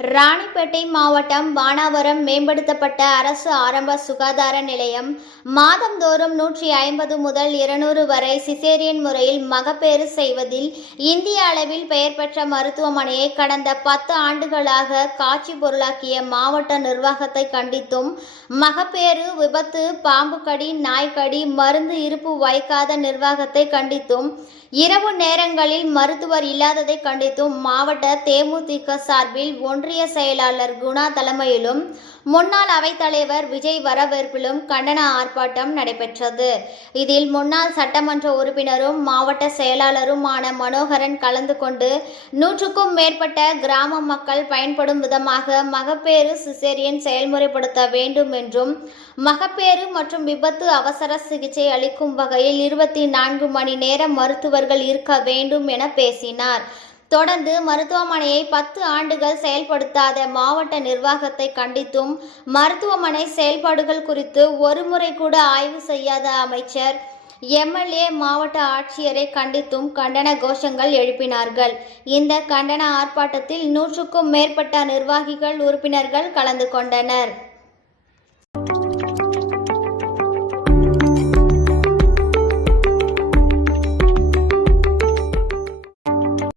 ராணிப்பேட்டை மாவட்டம் பானாவரம் மேம்படுத்தப்பட்ட அரசு ஆரம்ப சுகாதார நிலையம். மாதந்தோறும் நூற்றி ஐம்பது முதல் இருநூறு வரை சிசேரியன் முறையில் மகப்பேறு செய்வதில் இந்திய அளவில் பெயர் பெற்ற மருத்துவமனையை கடந்த பத்து ஆண்டுகளாக காட்சி பொருளாக்கிய மாவட்ட நிர்வாகத்தை கண்டித்தும் மகப்பேறு விபத்து பாம்புக்கடி நாய்க்கடி மருந்து இருப்பு வைக்காத நிர்வாகத்தை கண்டித்தும் இரவு நேரங்களில் மருத்துவர் இல்லாததை கண்டித்தும் மாவட்ட தேமுதிக சார்பில் ஒன்று ஒன்றிய செயலாளர் குணா தலைமையிலும் முன்னாள் அவைத்தலைவர் விஜய் வரவேற்பிலும் கண்டன ஆர்ப்பாட்டம் நடைபெற்றது. இதில் முன்னாள் சட்டமன்ற உறுப்பினரும் மாவட்ட செயலாளருமான மனோகரன் கலந்து கொண்டு நூற்றுக்கும் மேற்பட்ட கிராம மக்கள் பயன்படும் விதமாக மகப்பேறு சிசேரியன் செயல்முறைப்படுத்த வேண்டும் என்றும் மகப்பேறு மற்றும் விபத்து அவசர சிகிச்சை அளிக்கும் வகையில் இருபத்தி நான்கு மணி நேரம் மருத்துவர்கள் இருக்க வேண்டும் என பேசினார். தொடர்ந்து மருத்துவமனையை பத்து ஆண்டுகள் செயல்படுத்தாத மாவட்ட நிர்வாகத்தை கண்டித்தும் மருத்துவமனை செயல்பாடுகள் குறித்து ஒருமுறை கூட ஆய்வு செய்யாத அமைச்சர் எம்எல்ஏ மாவட்ட ஆட்சியரை கண்டித்தும் கண்டன கோஷங்கள் எழுப்பினார்கள். இந்த கண்டன ஆர்ப்பாட்டத்தில் நூற்றுக்கும் மேற்பட்ட நிர்வாகிகள் உறுப்பினர்கள் கலந்து கொண்டனர்.